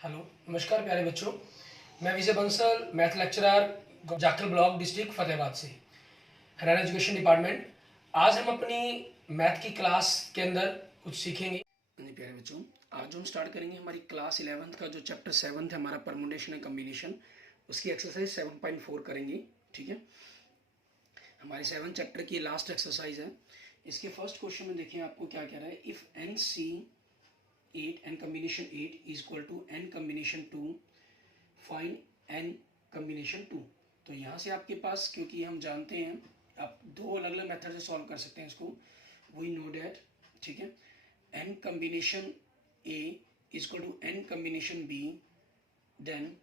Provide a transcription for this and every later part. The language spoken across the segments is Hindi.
हेलो, नमस्कार प्यारे बच्चों। मैं Vijay Bansal, math lecturer, Jakhal block, district Fatehabad से, हरियाणा एजुकेशन डिपार्टमेंट। आज हम अपनी मैथ की क्लास के अंदर कुछ सीखेंगे। जी प्यारे बच्चों, आज हम स्टार्ट करेंगे हमारी क्लास 11th का जो चैप्टर 7 है हमारा परमुटेशन एंड कम्बिनेशन, उसकी एक्सरसाइज 7.4 करेंगे। ठीक है, हमारे 7th चैप्टर की लास्ट एक्सरसाइज है। इसके फर्स्ट क्वेश्चन में देखिए आपको क्या कह रहा है। If n C 8 n combination 8 is equal to n combination 2, find n combination 2। तो यहाँ से आपके पास, क्योंकि हम जानते हैं आप दो अलग अलग मेथड से सॉल्व कर सकते हैं इसको, वी नो डैट। ठीक है, n combination a is equal to n combination b, then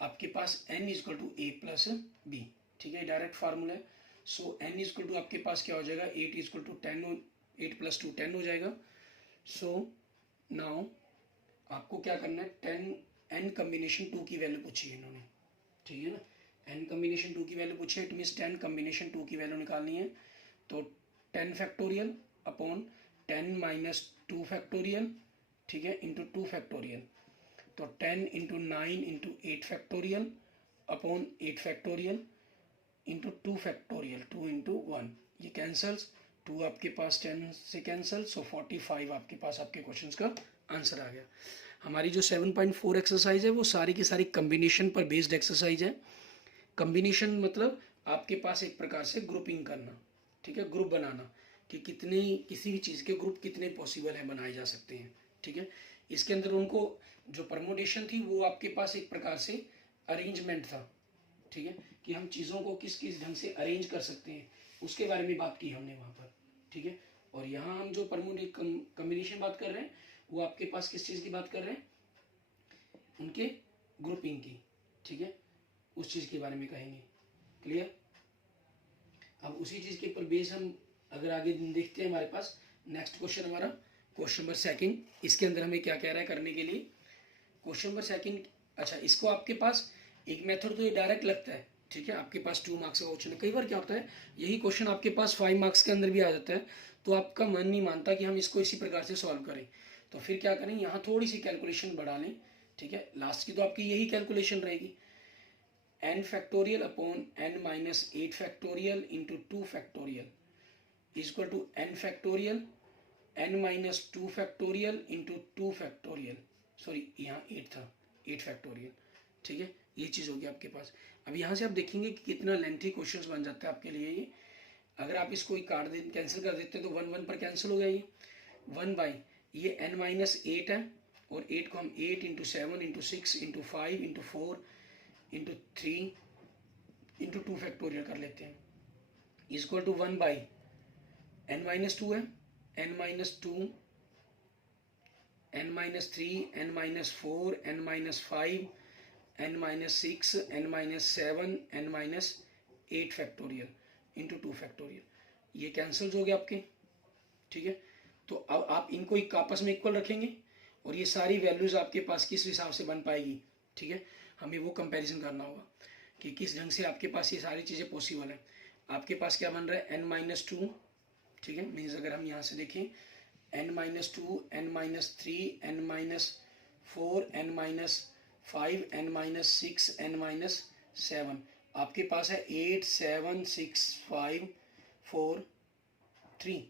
आपके पास n is equal to a plus b। ठीक है, डायरेक्ट फार्मूला है। सो n is equal to आपके पास क्या हो जाएगा, 8 is equal to 10, 8 plus 2 10 हो जाएगा। सो नाउ आपको क्या करना है, 10 n कम्बिनेशन 2 की वैल्यू पूछी है इन्होंने। ठीक है ना, n कम्बिनेशन 2 की वैल्यू पूछी है, इट मीन्स 10 कम्बिनेशन 2 की वैल्यू निकालनी है। तो 10 फैक्टोरियल अपॉन 10 माइनस 2 फैक्टोरियल, ठीक है, इंटू 2 फैक्टोरियल। तो 10 into 9 into 8 factorial upon 8 factorial into 2 factorial, 2 into 1, ये कैंसल्स, 2 आपके पास 10 से कैंसल, सो 45 आपके पास आपके क्वेश्चंस का आंसर आ गया। हमारी जो 7.4 एक्सरसाइज है वो सारी की सारी कम्बिनेशन पर बेस्ड एक्सरसाइज है। कम्बिनेशन मतलब आपके पास एक प्रकार से ग्रुपिंग करना, ठीक है, ग्रुप बनाना कि कितने, किसी भी चीज़ के ग्रुप कितने पॉसिबल है बनाए जा सकते हैं। ठीक है, इसके अंदर उनको जो परमोटेशन थी वो आपके पास एक प्रकार से अरेंजमेंट था। ठीक है, कि हम चीज़ों को किस किस ढंग से अरेंज कर सकते हैं उसके बारे में बात की हमने वहाँ पर। ठीक है, और यहाँ हम जो कम्बिनेशन बात कर रहे हैं वो आपके पास किस चीज़ की बात कर रहे हैं, उनके ग्रुपिंग की। ठीक है, उस चीज़ के बारे में कहेंगे। क्लियर। अब उसी चीज़ के ऊपर बेस हम अगर आगे देखते हैं, हमारे पास नेक्स्ट क्वेश्चन हमारा क्वेश्चन नंबर 2, इसके अंदर हमें क्या कह रहा है करने के लिए। क्वेश्चन नंबर 2, अच्छा, इसको आपके पास एक मेथड तो ये डायरेक्ट लगता है। ठीक है, आपके पास 2 मार्क्स का क्वेश्चन है। कई बार क्या होता है, यही क्वेश्चन आपके पास 5 मार्क्स के अंदर भी आ जाता है, तो आपका मन नहीं मानता कि हम इसको इसी प्रकार से सॉल्व करें। तो फिर क्या करें, यहाँ थोड़ी सी कैलकुलेशन बढ़ा लें। ठीक है, लास्ट की तो आपकी यही कैलकुलेशन रहेगी, n factorial upon n minus 8 factorial into 2 factorial is equal to n factorial n minus 2 factorial into 2 factorial, sorry यहाँ 8 था, 8 फैक्टोरियल। ठीक है, ये चीज़ होगी आपके पास। अब यहाँ से आप देखेंगे कि कितना लेंथी क्वेश्चंस बन जाता है आपके लिए ये। अगर आप इसको काट दे, कैंसिल कर देते हैं तो 1 1 पर कैंसिल हो गया ये 1 बाई, ये n माइनस 8 है, और 8 को हम 8 into 7 into 6 into 5 into 4 into 3 into 2 factorial कर लेते हैं, is equal to 1 by n minus 2 है, n minus 2, n minus 3, n minus 4, n minus 5, n minus 6, n minus 7, n minus 8 factorial into 2 factorial, ये कैंसिल हो गया आपके। ठीक है, तो अब आप इनको एक आपस में इक्वल रखेंगे और ये सारी वैल्यूज आपके पास किस हिसाब से बन पाएगी। ठीक है, हमें वो कंपैरिजन करना होगा कि किस ढंग से आपके पास ये सारी चीज़ें पॉसिबल है। आपके पास क्या बन रहा है, n माइनस 2। ठीक है, मीन्स अगर हम यहाँ से देखें, n minus 2, n minus 3, n minus 4, n minus 5, n minus 6, n minus 7, आपके पास है 8 7 6 5 4 3।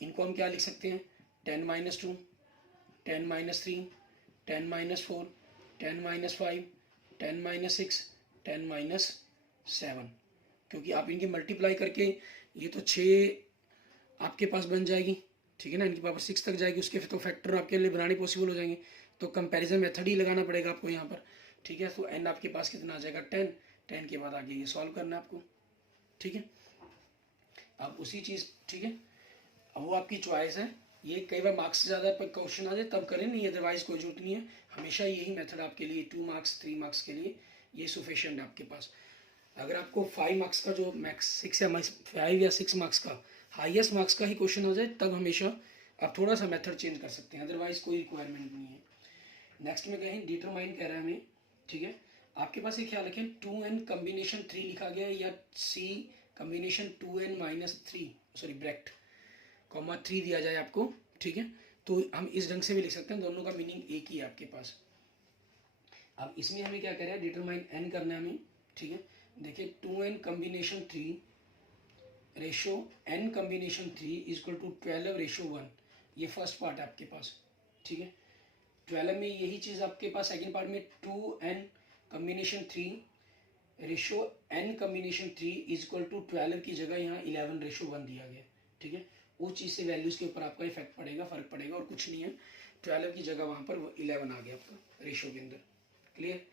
इनको हम क्या लिख सकते हैं, 10 minus 2, 10 minus 3, 10 minus 4, 10 minus 5, 10 minus 6, 10 minus 7, क्योंकि आप इनकी मल्टीप्लाई करके ये तो 6 आपके पास बन जाएगी। ठीक है ना, इनकी पावर 6 तक जाएगी, उसके तो फैक्टर आपके लिए बनाने पॉसिबल हो जाएंगे, तो कंपैरिजन मेथड ही लगाना पड़ेगा आपको यहाँ पर। ठीक है, तो एन आपके पास कितना आ जाएगा, 10, 10 के बाद आगे ये सॉल्व करना है आपको। ठीक है, अब उसी चीज़, ठीक है, अब वो आपकी चॉइस है। ये कई बार मार्क्स से ज़्यादा पर क्वेश्चन आ जाए तब करें, नहीं अदरवाइज कोई जरूरत नहीं है। हमेशा यही मेथड आपके लिए 2 मार्क्स 3 मार्क्स के लिए ये सफिशिएंट है आपके पास। अगर आपको 5 मार्क्स का जो मैक्स 6 या 5 या 6 मार्क्स का हाईएस्ट मार्क्स का ही क्वेश्चन आ जाए तब हमेशा आप थोड़ा सा मेथड चेंज कर सकते हैं, अदरवाइज कोई रिक्वायरमेंट नहीं है। नेक्स्ट में कहें डिटरमाइन कह रहा है हमें। ठीक है, आपके पास ये ख्याल रखें 2n कम्बिनेशन 3 लिखा गया है या c combination 2n minus 3, sorry bracket comma 3 दिया जाए आपको। ठीक है, तो हम इस ढंग से भी लिख सकते हैं, दोनों का मीनिंग एक ही है आपके पास। अब इसमें हमें क्या करें, डिटरमाइन n करना है हमें, ठीक है। देखिए 2n combination 3 ratio n combination 3 equal to 12 ratio 1, ये फर्स्ट पार्ट है आपके पास, ठीक है। 12 में यही चीज़ आपके पास सेकंड पार्ट में 2n combination 3 ratio n combination 3 equal to 12 की जगह यहाँ 11 रेशो 1 दिया गया, ठीक है। उस चीज़ से वैल्यूज़ के ऊपर आपका इफेक्ट पड़ेगा, फर्क पड़ेगा और कुछ नहीं है। 12 की जगह वहाँ पर 11 आ गया आपका रेशो के अंदर, क्लियर।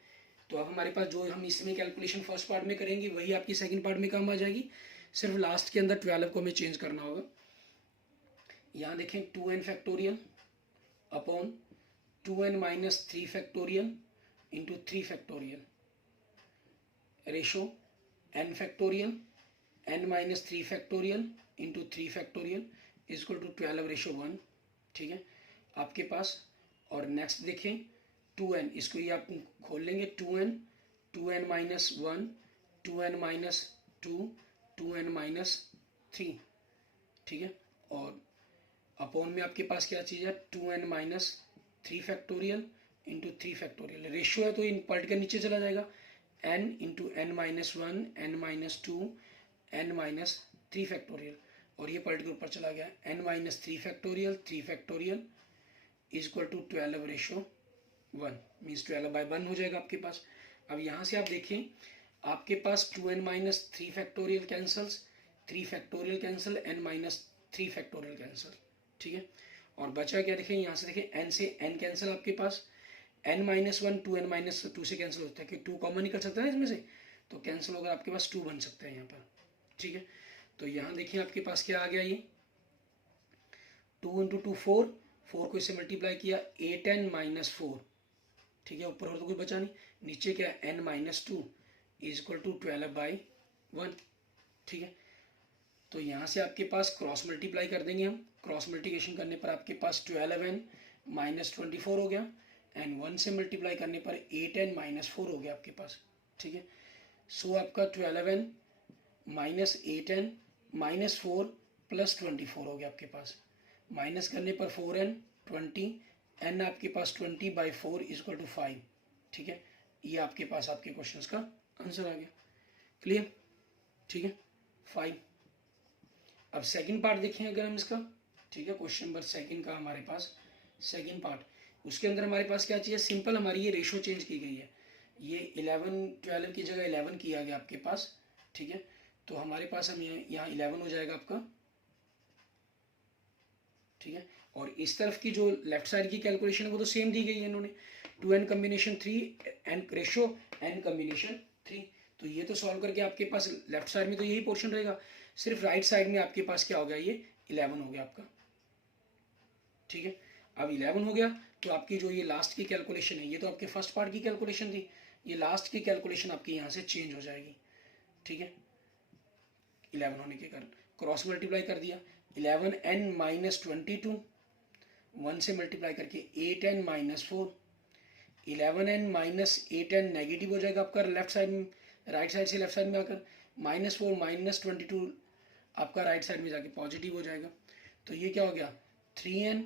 तो अब हमारे पास जो हम इसमें कैलकुलेशन फर्स्ट पार्ट में करेंगे वही आपकी सेकंड पार्ट में काम आ जाएगी, सिर्फ लास्ट के अंदर 12 को हमें चेंज करना होगा। यहाँ देखें 2n factorial upon 2n minus 3 factorial into 3 factorial ratio n factorial n minus 3 factorial into 3 factorial is equal to 12 ratio 1, ठीक है आपके पास। और नेक्स्ट देखें 2n, इसको ये आप खोल लेंगे, 2n minus 1 2n minus 2 2n minus 3, ठीक है। और अपॉन में आपके पास क्या चीज़ है, 2n minus 3 factorial into 3 factorial, ratio है तो इन पलट कर नीचे चला जाएगा, n into n minus 1 n minus 2 n minus 3 factorial, और ये पलट के ऊपर चला गया n minus 3 factorial is equal to 12 ratio 1, means 12 by 1 हो जाएगा आपके पास। अब यहाँ से आप देखें आपके पास 2n minus 3 factorial cancels, 3 factorial cancel, n minus 3 factorial cancel, ठीक है। और बचा क्या, देखें यहाँ से देखें n से n कैंसिल आपके पास, n माइनस 1 2n माइनस 2 से कैंसिल होता है कि 2 कॉमन निकल सकता है इसमें से, तो कैंसिल होकर आपके पास 2 बन सकता है यहाँ पर, ठीक है। तो यहाँ देखिए आपके पास क्या आ गया, ये 2 इंटू 2 4 को इससे मल्टीप्लाई किया 8n माइनस 4, ठीक है। ऊपर और तो कुछ बचा नहीं, नीचे क्या n minus 2 is equal to 12 by 1, ठीक है। तो यहाँ से आपके पास क्रॉस मल्टीप्लाई कर देंगे हम, क्रॉस मल्टीप्लिकेशन करने पर आपके पास 12n माइनस 24 हो गया, एंड 1 से मल्टीप्लाई करने पर 8n माइनस 4 हो गया आपके पास, ठीक है। सो आपका 12n minus 8n minus 4 plus 24 हो गया आपके पास, माइनस करने पर 4n 20 n आपके पास 20 बाई 4 इजक्वल टू 5, ठीक है। ये आपके पास आपके क्वेश्चंस का आंसर आ गया, क्लियर, ठीक है 5। अब सेकंड पार्ट देखें अगर हम इसका, ठीक है, क्वेश्चन नंबर सेकंड का हमारे पास सेकंड पार्ट, उसके अंदर हमारे पास क्या चाहिए, सिंपल हमारी ये रेशो चेंज की गई है, ये 12 की जगह 11 किया गया आपके पास, ठीक है। तो हमारे पास हम यहाँ 11 हो जाएगा आपका, ठीक है। और इस तरफ की जो लेफ्ट साइड की कैलकुलेशन है वो तो सेम दी गई है इन्होंने, 2n combination 3 n ratio n combination 3, तो ये तो सॉल्व करके आपके पास लेफ्ट साइड में तो यही पोर्शन रहेगा, सिर्फ राइट साइड में आपके पास क्या हो गया, ये 11 हो गया आपका, ठीक है। अब 11 हो गया तो आपकी जो ये लास्ट की कैलकुलेशन है, ये तो आपके फर्स्ट पार्ट की कैलकुलेशन थी, ये लास्ट की कैलकुलेशन आपकी यहाँ से चेंज हो जाएगी, ठीक है। 11 होने के कारण क्रॉस मल्टीप्लाई कर दिया, 11n माइनस 22 1 से मल्टीप्लाई करके 8n minus 4, 11n minus 8n negative हो जाएगा आपका लेफ्ट साइड में, राइट साइड से लेफ्ट साइड में आकर, माइनस 4 माइनस 22 आपका राइट साइड में जाके पॉजिटिव हो जाएगा, तो ये क्या हो गया 3n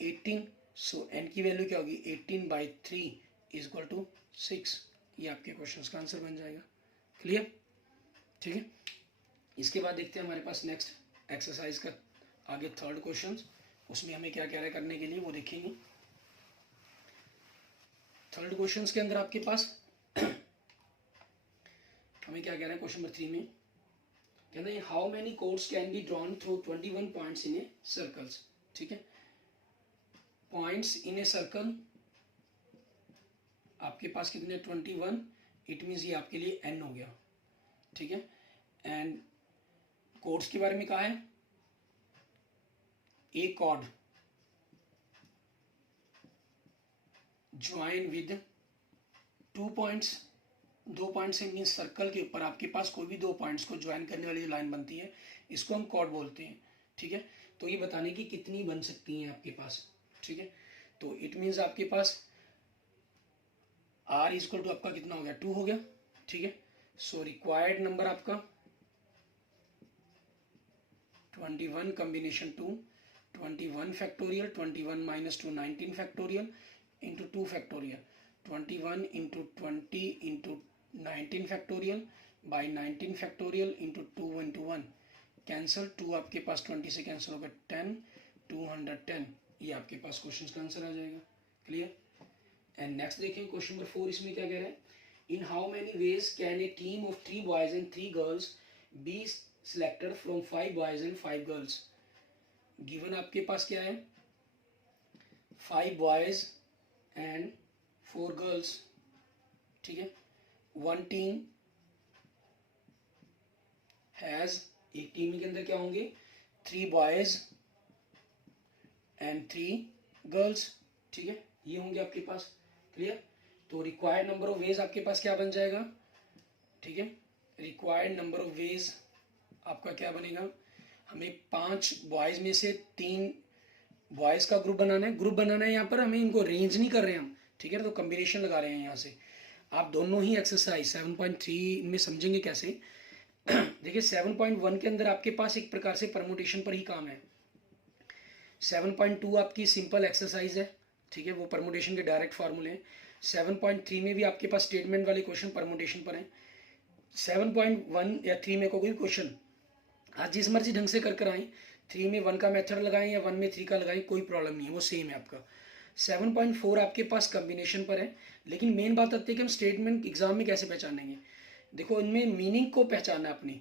18, सो n की वैल्यू क्या होगी 18 बाई 3 इज इक्वल टू 6, ये आपके क्वेश्चन का आंसर बन जाएगा, क्लियर, ठीक है। इसके बाद देखते हैं हमारे पास नेक्स्ट एक्सरसाइज का आगे थर्ड क्वेश्चन, उसमें हमें क्या कह रहा है करने के लिए वो देखेंगे। थर्ड क्वेश्चन के अंदर आपके पास हमें क्या कह रहा है, क्वेश्चन नंबर 3 में कहते हैं how many codes can be drawn through 21 points in A circles, ठीक है। पॉइंट्स इन ए सर्कल आपके पास कितने 21, इट मीन्स ये आपके लिए n हो गया, ठीक है। एंड कोड्स के बारे में कहा है, A chord join with 2 points, 2 point से मीन्स सर्कल के ऊपर आपके पास कोई भी 2 पॉइंट्स को ज्वाइन करने वाली जो लाइन बनती है इसको हम कॉर्ड बोलते हैं, ठीक है। तो ये बताने की कितनी बन सकती हैं आपके पास, ठीक है। तो इट मीन्स आपके पास r इक्वल टू आपका कितना हो गया 2 हो गया, ठीक है। सो रिक्वायर्ड नंबर आपका 21 combination 2, 21 factorial, 21 minus 2 19 factorial into 2 factorial, 21 into 20 into 19 factorial by 19 factorial into 2 into 1 cancel, 2 आपके पास 20 से कैंसिल होगा 10, 210, ये आपके पास क्वेश्चन का आंसर आ जाएगा। क्लियर। एंड नेक्स्ट देखें क्वेश्चन नंबर 4, इसमें क्या कह रहा है, in how many ways can A team of 3 boys and 3 girls be selected from 5 boys and 5 girls. Given आपके पास क्या है, 5 बॉयज एंड 4 गर्ल्स, ठीक है। वन टीम हैज, एक टीम के अंदर क्या होंगे, 3 बॉयज एंड 3 गर्ल्स, ठीक है, ये होंगे आपके पास। क्लियर। तो रिक्वायर्ड नंबर ऑफ वेज आपके पास क्या बन जाएगा, ठीक है, रिक्वायर्ड नंबर ऑफ वेज आपका क्या बनेगा, हमें 5 बॉयज में से 3 बॉयज का ग्रुप बनाना है। ग्रुप बनाना है यहाँ पर, हमें इनको रेंज नहीं कर रहे हम, ठीक है, तो कॉम्बिनेशन लगा रहे हैं यहाँ से। आप दोनों ही एक्सरसाइज 7.3 में समझेंगे कैसे। देखिए 7.1 के अंदर आपके पास एक प्रकार से परमुटेशन पर ही काम है। 7.2 आपकी सिंपल एक्सरसाइज है, ठीक है, वो परमुटेशन के डायरेक्ट फार्मूले हैं। 7.3 में भी आपके पास स्टेटमेंट वाले क्वेश्चन परमुटेशन पर हैं। 7.1 या 3 में कोई क्वेश्चन आज जिस मर्जी ढंग से कर आए, 3 में 1 का मेथड लगाएं या 1 में 3 का लगाएं, कोई प्रॉब्लम नहीं है, वो सेम है आपका। 7.4 आपके पास कॉम्बिनेशन पर है। लेकिन मेन बात आती है कि हम स्टेटमेंट एग्जाम में कैसे पहचानेंगे। देखो इनमें मीनिंग को पहचानना अपनी।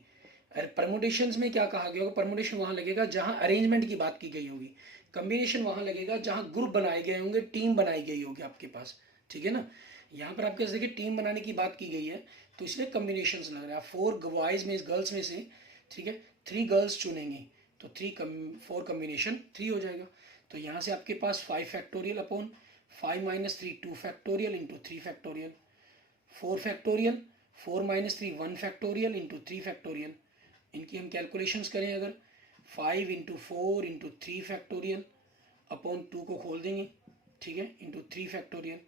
परमुटेशंस में क्या कहा गया होगा, परमुटेशन वहां लगेगा जहां अरेंजमेंट की बात की गई होगी, कॉम्बिनेशन वहां लगेगा जहां ग्रुप बनाए गए होंगे, टीम बनाई गई होगी आपके पास, ठीक है ना। यहाँ पर आपके देखिए टीम बनाने की बात की गई है, तो इसलिए कॉम्बिनेशन लग रहा है। 4 बॉयज में, गर्ल्स में से, ठीक है, 3 गर्ल्स चुनेंगे, तो 4 कॉम्बिनेशन 3 हो जाएगा। तो यहाँ से आपके पास 5 factorial upon 5 minus 3 2 factorial into 3 factorial, 4 factorial, 4 minus 3 1 factorial into 3 factorial. इनकी हम कैलकुलेशंस करें अगर, 5 इंटू 4 इंटू 3 फैक्टोरियल अपॉन 2 को खोल देंगे, ठीक है, into 3 factorial,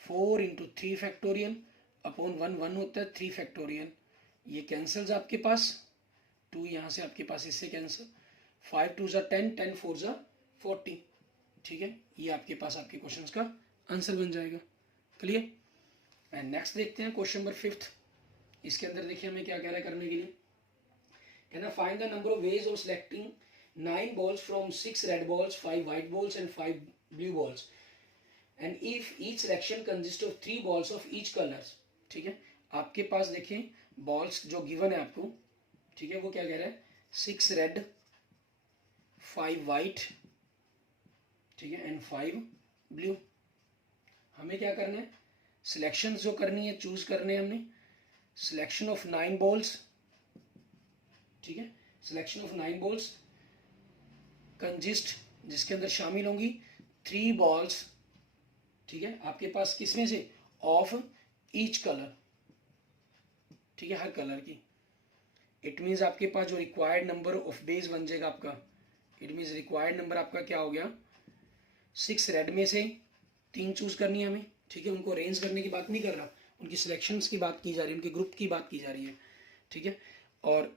4 into 3 factorial upon 1 1 होता है 3 फैक्टोरियल। ये कैंसल्स आपके पास, 2 यहाँ से आपके पास इससे कैंसिल, 5 2 ज़ा 10, 10 4 ज़ा 40, ठीक है, ये आपके पास आपके क्वेश्चंस का आंसर बन जाएगा। क्लियर। एंड नेक्स्ट देखते हैं क्वेश्चन नंबर 5। इसके अंदर देखिए हमें क्या कह रहा है करने के लिए, कहना find the number of ways of selecting 9 balls from 6 red balls, 5 white balls and 5 blue balls, and if each selection consists of 3 balls of each colors। ठीक है, आपके पास देखें बॉल्स जो गिवन है आपको, ठीक है, वो क्या कह रहा है, 6 रेड 5 वाइट, ठीक है, एंड 5 ब्लू। हमें क्या करना है, सिलेक्शन जो करनी है, चूज करने हैं हमने, सिलेक्शन ऑफ 9 बॉल्स, ठीक है, सिलेक्शन ऑफ 9 बॉल्स कंजिस्ट, जिसके अंदर शामिल होंगी 3 बॉल्स, ठीक है, आपके पास किसमें से, ऑफ ईच कलर, ठीक है, हर कलर की। इट मीन्स आपके पास जो रिक्वायर्ड नंबर ऑफ बेस बन जाएगा आपका, इट मीन्स रिक्वायर्ड नंबर आपका क्या हो गया, 6 रेड में से 3 चूज करनी है हमें, ठीक है, उनको अरेंज करने की बात नहीं कर रहा, उनकी सिलेक्शंस की बात की जा रही है, उनके ग्रुप की बात की जा रही है, ठीक है, और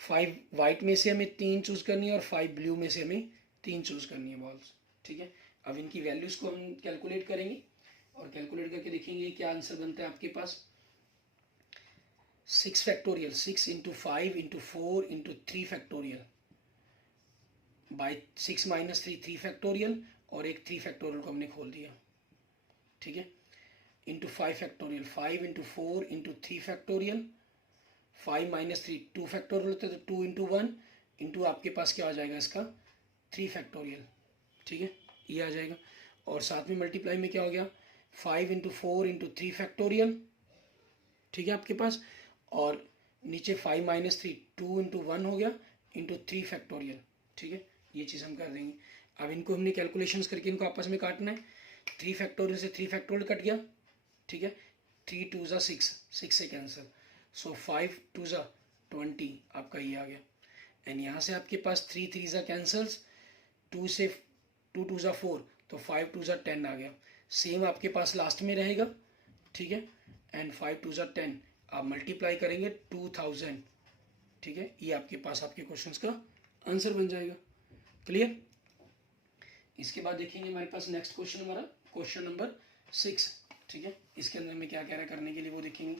5 वाइट में से हमें 3 चूज करनी है और 5 ब्लू में से हमें 3 चूज करनी है बॉल्स, ठीक है। अब इनकी वैल्यूज को हम कैलकुलेट करेंगे और कैलकुलेट करके देखेंगे क्या आंसर बनता है आपके पास। 6 factorial, 6 into 5 into 4 into 3 factorial by 6 minus 3 3 factorial, और एक 3 फैक्टोरियल को हमने खोल दिया, ठीक है, into 5 factorial, 5 into 4 into 3 factorial, 5 minus 3 2 factorial होता है, तो 2 इंटू 1 इंटू आपके पास क्या आ जाएगा इसका 3 फैक्टोरियल, ठीक है, ये आ जाएगा। और साथ में मल्टीप्लाई में क्या हो गया, 5 इंटू 4 इंटू 3 फैक्टोरियल, ठीक है आपके पास, और नीचे 5 माइनस 3 2 इंटू 1 हो गया इंटू 3 फैक्टोरियल, ठीक है, ये चीज़ हम कर देंगे। अब इनको हमने कैलकुलेशंस करके इनको आपस में काटना है, 3 फैक्टोरियल से 3 फैक्टोरियल कट गया, ठीक है, 3 2 ज़ा 6, 6 से कैंसिल, सो 5 2 ज़ा 20 आपका ये आ गया। एंड यहाँ से आपके पास 3 3 ज़ा कैंसल्स, 2 से 2 2 ज़ा 4, तो 5 2 ज़ा 10 आ गया। सेम आपके पास लास्ट में रहेगा, ठीक है, एंड 5 2 ज़ा 10 आप मल्टीप्लाई करेंगे 2000, ठीक है, ये आपके पास आपके क्वेश्चंस का आंसर बन जाएगा। क्लियर। इसके बाद देखेंगे हमारे पास नेक्स्ट क्वेश्चन, हमारा क्वेश्चन नंबर 6, ठीक है। इसके अंदर में क्या कह रहा है करने के लिए वो देखेंगे।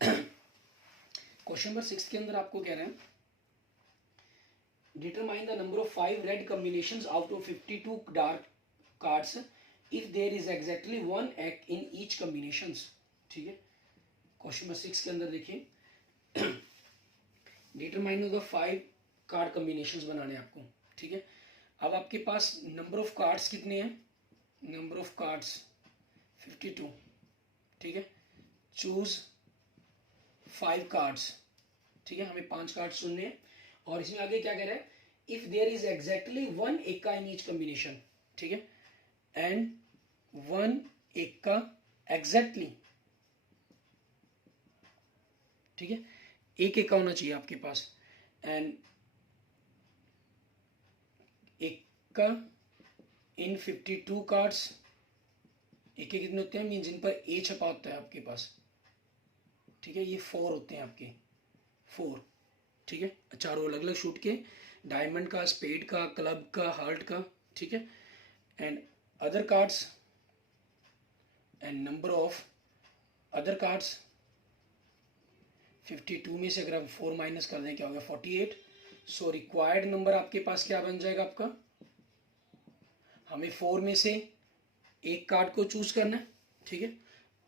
क्वेश्चन नंबर 6 के अंदर आपको कह रहे हैं determine the number of 5 red combinations out of 52 dark cards if there is exactly 1 egg in each combinations, ठीक है। क्वेश्चन नंबर 6 के अंदर देखिए डिटरमाइन द 5 कार्ड कॉम्बिनेशंस बनाने हैं आपको, ठीक है। अब आपके पास नंबर ऑफ कार्ड्स कितने हैं, नंबर ऑफ कार्ड्स 52, ठीक है। चूज 5 कार्ड्स, ठीक है, हमें 5 कार्ड्स चुनने हैं। और इसमें आगे क्या कह रहा है, इफ देयर इज एग्जैक्टली 1 एक्का इन ईच कॉम्बिनेशन, ठीक है, एंड 1 एक्का एग्जैक्टली, ठीक है, एक एक्का होना चाहिए आपके पास, एंड एक्का इन 52 कार्ड्स, एक एक कितने होते हैं मीन जिन पर ए छपा होता है आपके पास, ठीक है, ये 4 होते हैं आपके 4, ठीक है, चारों अलग अलग शूट के, डायमंड का, स्पेड का, क्लब का, हार्ट का, ठीक है। And other cards and number of other cards 52 में से अगर हम 4 माइनस कर दें क्या होगा 48। सो रिक्वायर्ड नंबर आपके पास क्या बन जाएगा आपका, हमें 4 में से एक कार्ड को चूज करना है, ठीक है।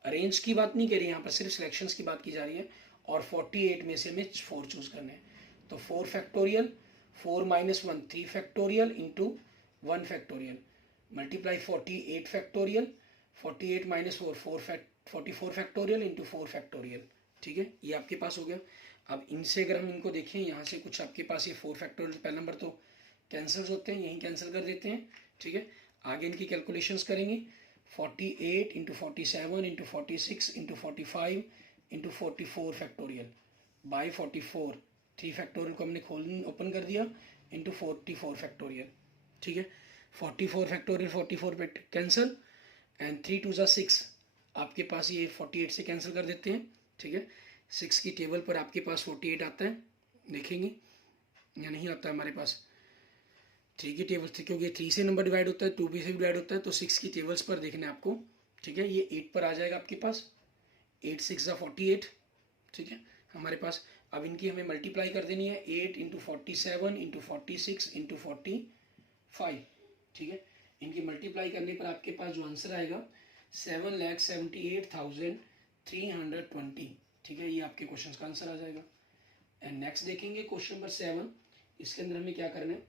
अरेंज की बात नहीं करी यहाँ पर, सिर्फ सिलेक्शंस की बात की जा रही है। और 48 में से हमें 4 चूज करने हैं, तो 4 factorial, 4 minus 1 3 factorial into 1 factorial multiply 48 factorial, 48 minus 4 44 factorial into 4 factorial, ठीक है, ये आपके पास हो गया। अब इनसे अगर हम इनको देखें यहाँ से कुछ आपके पास ये 4 फैक्टोरियल, पहला नंबर तो कैंसिल होते हैं, यहीं कैंसिल कर देते हैं, ठीक है। आगे इनकी कैलकुलेशंस करेंगे, 48 into 47 into 46 into 45 into 44 factorial by 44, 3 factorial को हमने खोल ओपन कर दिया इंटू 44 फैक्टोरियल, ठीक है। 44 फैक्टोरियल 44 पे कैंसिल, एंड 3 2 6, आपके पास ये 48 से कैंसिल कर देते हैं, ठीक है। 6 की टेबल पर आपके पास 48 आता है, देखेंगे या नहीं आता है हमारे पास। 3 की टेबल थी क्योंकि 3 से नंबर डिवाइड होता है, 2 भी से डिवाइड होता है, तो 6 की टेबल्स पर देखना है आपको, ठीक है। ये 8 पर आ जाएगा आपके पास, 8 6 48, ठीक है हमारे पास। अब इनकी हमें मल्टीप्लाई कर देनी है, 8 इंटू 47 इंटू 46 इंटू 45, ठीक है। इनकी मल्टीप्लाई करने पर आपके पास जो आंसर आएगा 7,78,320, ठीक है, ये आपके क्वेश्चन का आंसर आ जाएगा। एंड नेक्स्ट देखेंगे क्वेश्चन नंबर 7, इसके अंदर हमें क्या करना है,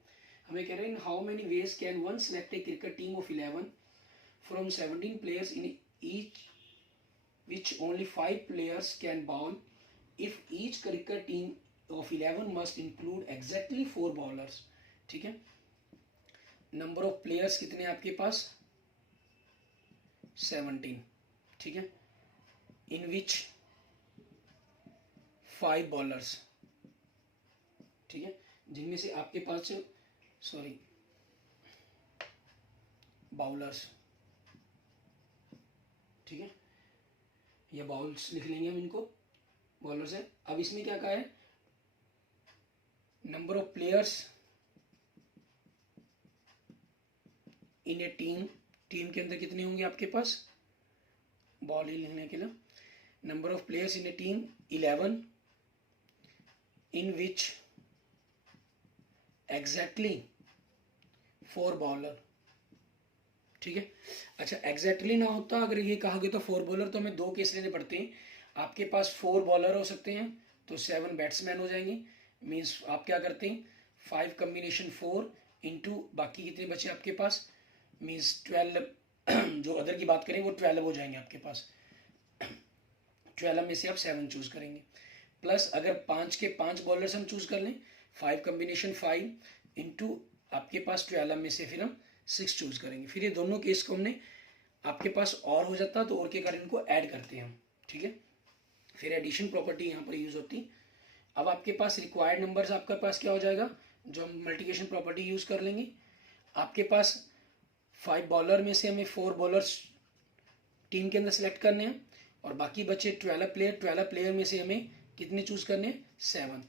हमें कह रहे हैं how many ways can one select A cricket team of 11 from 17 players in each which only 5 players can bowl if each cricket team of 11 must include exactly 4 bowlers, ठीक है। नंबर ऑफ प्लेयर्स कितने आपके पास 17, ठीक है, इन विच 5 बॉलर्स, ठीक है, जिनमें से आपके पास बाउलर्स, ठीक है, या बाउल्स लिख लेंगे हम इनको, बॉलर्स है। अब इसमें क्या कहा है, number of players in A team, team के अंदर कितने होंगे आपके पास, बॉल ही लिखने के लिए, number of players in A team 11 in which exactly 4 bowler, ठीक है। अच्छा एग्जैक्टली ना होता अगर ये कहा गया तो 4 बॉलर, तो हमें 2 केस लेने पड़ते हैं। आपके पास 4 बॉलर हो सकते हैं तो 7 बैट्समैन हो जाएंगे, मीन्स आप क्या करते हैं 5 कम्बिनेशन 4 इंटू बाकी कितने बचे आपके पास, मीन्स 12 जो अदर की बात करें वो 12 हो जाएंगे आपके पास, 12 में से आप 7 चूज करेंगे, प्लस अगर 5 के 5 बॉलर्स हम चूज कर लें 5 कम्बिनेशन 5 इंटू आपके पास 12 में से फिर हम 6 चूज करेंगे। फिर ये दोनों केस को हमने आपके पास और हो जाता तो और के कारण इनको ऐड करते हैं हम, ठीक है, फिर एडिशन प्रॉपर्टी यहाँ पर यूज होती। अब आपके पास रिक्वायर्ड नंबर्स आपके पास क्या हो जाएगा, जो हम मल्टीप्लिकेशन प्रॉपर्टी यूज कर लेंगे, आपके पास 5 बॉलर में से हमें 4 बॉलर्स टीम के अंदर सेलेक्ट करने हैं और बाकी बचे 12 प्लेयर में से हमें कितने चूज करने हैं 7,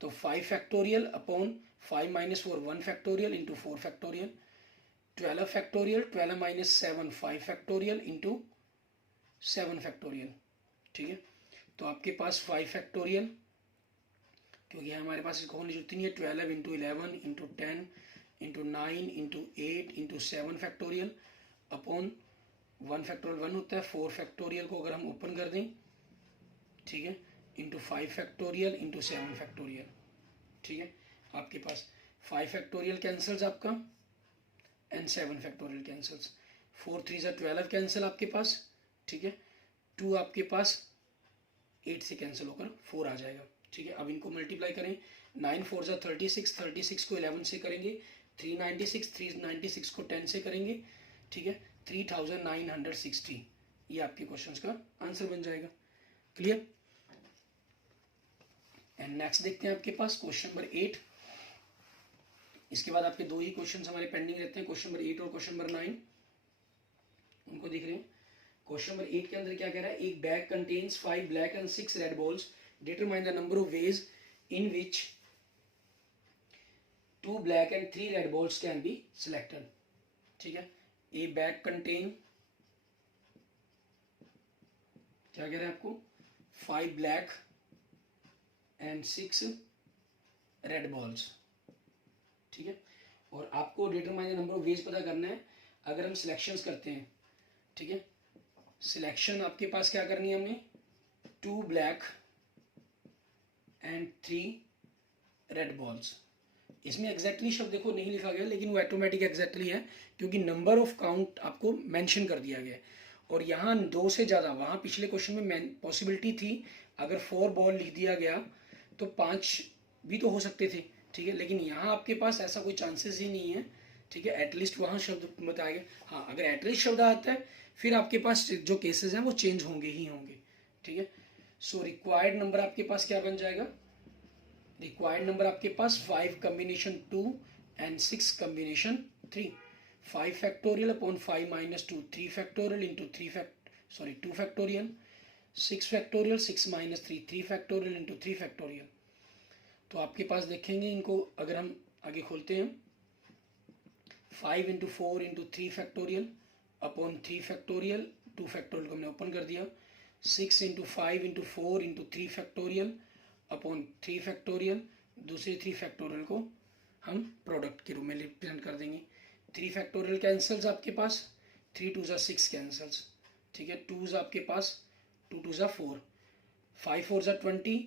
तो 5 factorial upon 5 minus 4 1 factorial into 4 factorial 12 factorial, 12 minus 7 5 factorial into 7 factorial, ठीक है। तो आपके पास 5 फैक्टोरियल, क्योंकि हमारे पास इसको होने जरूरत नहीं है, 12 into 11 into 10 into 9 into 8 into 7 factorial upon 1 factorial 1 होता है, 4 फैक्टोरियल को अगर हम ओपन कर दें, ठीक है, इंटू 5 फैक्टोरियल इंटू 7 फैक्टोरियल, ठीक है। आपके पास 5 फैक्टोरियल कैंसल्स आपका एंड 7 फैक्टोरियल कैंसल्स, 4 3 ज़ा 12 कैंसिल आपके पास, ठीक है। 2 आपके पास 8 से कैंसिल होकर 4 आ जाएगा, ठीक है। अब इनको मल्टीप्लाई करें, 9 4 ज़ा 36, 36 को 11 से करेंगे, 396, 396 को 10 से करेंगे, ठीक है, 3960, ये आपके क्वेश्चन का आंसर बन जाएगा। क्लियर। एंड नेक्स्ट देखते हैं आपके पास क्वेश्चन नंबर 8। इसके बाद आपके 2 ही क्वेश्चन हमारे पेंडिंग रहते हैं, क्वेश्चन नंबर 8 और क्वेश्चन नंबर 9, उनको देख रहे हैं। क्वेश्चन नंबर 8 के अंदर क्या कह रहा है, एक bag contains 5 black and 6 red balls, determine the number of ways in which 2 black and 3 red balls can be selected, ठीक है। ए बैग कंटेन, क्या कह रहे हैं आपको, 5 ब्लैक एंड 6 रेड बॉल्स, ठीक है। और आपको determine the number of ways पता करना है। अगर हम सिलेक्शंस करते हैं, ठीक है, सिलेक्शन आपके पास क्या करनी है हमें, 2 ब्लैक एंड 3 रेड बॉल्स। इसमें एग्जैक्टली शब्द देखो नहीं लिखा गया, लेकिन वो ऑटोमेटिक एग्जैक्टली है, क्योंकि नंबर ऑफ काउंट आपको मेंशन कर दिया गया है। और यहाँ 2 से ज़्यादा, वहाँ पिछले क्वेश्चन में पॉसिबिलिटी थी, अगर 4 बॉल लिख दिया गया तो 5 भी तो हो सकते थे, ठीक है। लेकिन यहाँ आपके पास ऐसा कोई चांसेस ही नहीं है, ठीक है। एटलीस्ट वहाँ शब्द बताएगा, हाँ अगर एटलीस्ट शब्द आता है फिर आपके पास जो केसेस हैं वो चेंज होंगे ही होंगे, ठीक है। सो रिक्वायर्ड नंबर आपके पास क्या बन जाएगा, रिक्वायर्ड नंबर आपके पास 5 combination 2 and 6 combination 3, 5 factorial upon 5 minus 2, 3 factorial into 2 factorial, 6 factorial 6 minus 3, 3 factorial into 3 factorial. तो आपके पास देखेंगे इनको, अगर हम आगे खोलते हैं, 5 into 4 into 3 factorial upon 3 factorial, 2 factorial को हमने ओपन कर दिया, 6 into 5 into 4 into 3 factorial upon 3 factorial, दूसरे 3 फैक्टोरियल को हम प्रोडक्ट के रूप में रिप्रेजेंट कर देंगे। 3 फैक्टोरियल कैंसल्स आपके पास, 3 2 ज़ा 6 कैंसल्स, ठीक है, 2 आपके पास, 2 2 ज़ा 4, 5 4 ज़ा 20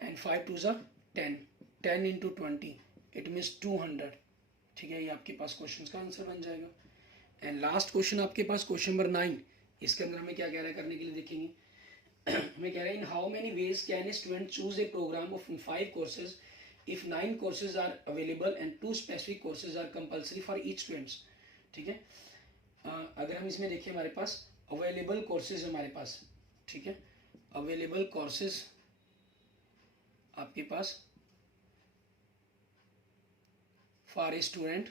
एंड 5 2 ज़ा 10, 10 इंटू 20 इट मीन्स 200, ठीक है। ये आपके पास क्वेश्चन का आंसर बन जाएगा। एंड लास्ट क्वेश्चन आपके पास क्वेश्चन नंबर 9, इसके अंदर हमें क्या कह रहा है करने के लिए देखेंगे। हमें कह रहा है, in how many ways can a student choose a program of 5 courses if 9 courses are available and 2 specific courses are compulsory for each students, ठीक है। अगर हम इसमें देखिए, हमारे पास अवेलेबल कोर्सेज हमारे पास, ठीक है, अवेलेबल कोर्सेज आपके पास फॉर ए स्टूडेंट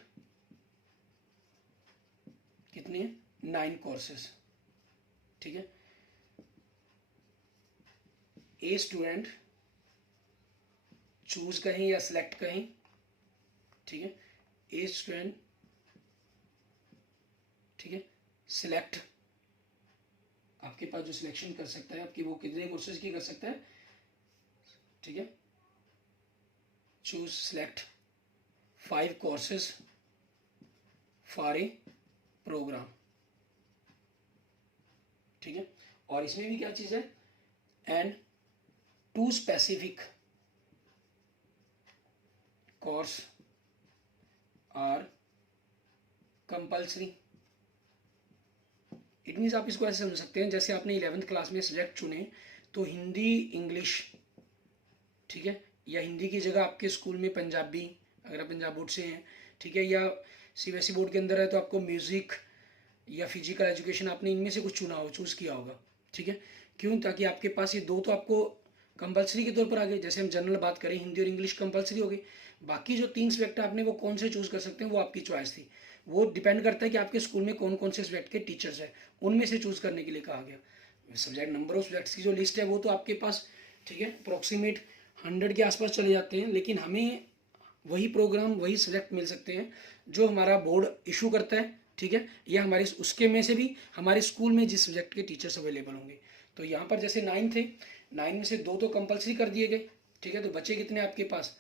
कितने हैं, 9 कोर्सेज, ठीक है। ए स्टूडेंट चूज कहें या सिलेक्ट कहें, ठीक है, ए स्टूडेंट, ठीक है, सिलेक्ट, आपके पास जो सिलेक्शन कर सकता है आपकी, वो कितने कोर्सेज की कर सकता है, ठीक है, choose select 5 courses for a program, ठीक है। और इसमें भी क्या चीज है, and 2 specific course are compulsory. It means आप इसको ऐसे समझ सकते हैं, जैसे आपने 11th क्लास में सब्जेक्ट चुने तो हिंदी इंग्लिश, ठीक है, या हिंदी की जगह आपके स्कूल में पंजाबी, अगर आप पंजाब बोर्ड से हैं, ठीक है, या सीबीएसई बोर्ड के अंदर है तो आपको म्यूजिक या फिजिकल एजुकेशन, आपने इनमें से कुछ चुना हो, चूज किया होगा, ठीक है। क्यों, ताकि आपके पास ये 2 तो आपको कंपल्सरी के तौर पर आ गए। जैसे हम जनरल बात करें, हिंदी और इंग्लिश कंपल्सरी हो गई, बाकी जो 3 सब्जेक्ट आपने वो कौन से चूज कर सकते हैं, वो आपकी चॉइस थी। वो डिपेंड करता है कि आपके स्कूल में कौन कौन से सब्जेक्ट के टीचर्स हैं, उनमें से चूज करने के लिए कहा गया। सब्जेक्ट नंबर ऑफ सब्जेक्ट्स की जो लिस्ट है वो तो आपके पास, ठीक है, अप्रोक्सीमेट 100 के आसपास चले जाते हैं, लेकिन हमें वही प्रोग्राम वही सब्जेक्ट मिल सकते हैं जो हमारा बोर्ड इशू करता है, ठीक है, या हमारे उसके में से भी हमारे स्कूल में जिस सब्जेक्ट के टीचर्स अवेलेबल होंगे। तो यहाँ पर जैसे 9 थे, 9 में से 2 तो कंपलसरी कर दिए गए, ठीक है, तो बचे कितने आपके पास,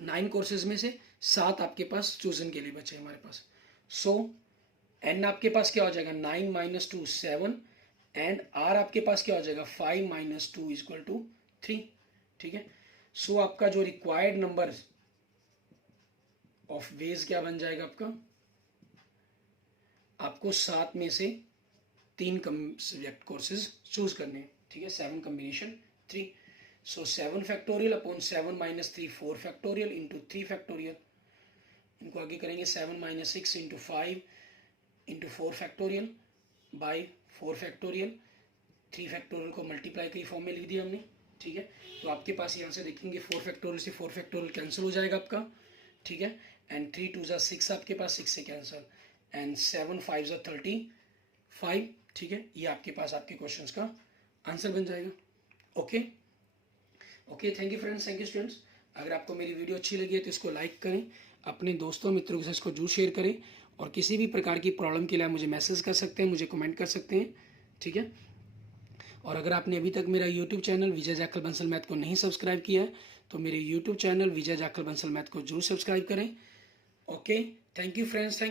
9 कोर्सेज में से 7 आपके पास चूजन के लिए बचे हमारे पास। सो एन आपके पास क्या हो जाएगा, 9 माइनस 2 7, एंड आर आपके पास क्या हो जाएगा, 5 माइनस 2 इक्वल टू 3, ठीक है। सो आपका जो रिक्वायर्ड नंबर ऑफ वेज क्या बन जाएगा आपका, आपको 7 में से 3 सब्जेक्ट कोर्सेज चूज करने हैं, ठीक है, 7 कॉम्बिनेशन 3। सो 7 factorial upon 7 minus 3 4 factorial into 3 factorial, इनको आगे करेंगे 7 minus 6 into 5 into 4 factorial by 4 factorial, 3 factorial को मल्टीप्लाई की फॉर्म में लिख दिया हमने, ठीक है। तो आपके पास यहाँ से देखेंगे 4 फैक्टोरियल से 4 फैक्टोरियल कैंसिल हो जाएगा आपका, ठीक है, एंड 3 2 6 आपके पास, 6 से कैंसिल, एंड 7 5 35, ठीक है। ये आपके पास आपके क्वेश्चंस का आंसर बन जाएगा। Okay okay, thank you friends, thank you students. अगर आपको मेरी वीडियो अच्छी लगी है तो इसको लाइक करें, अपने दोस्तों मित्रों के साथ इसको जरूर शेयर करें, और किसी भी प्रकार की प्रॉब्लम के लिए आप मुझे मैसेज कर सकते हैं, मुझे कमेंट कर सकते हैं, ठीक है। और अगर आपने अभी तक मेरा यूट्यूब चैनल विजय जाखल बंसल मैथ को नहीं सब्सक्राइब किया है तो मेरे यूट्यूब चैनल विजय जाखल बंसल मैथ को जरूर सब्सक्राइब करें। Okay, thank you friends, thank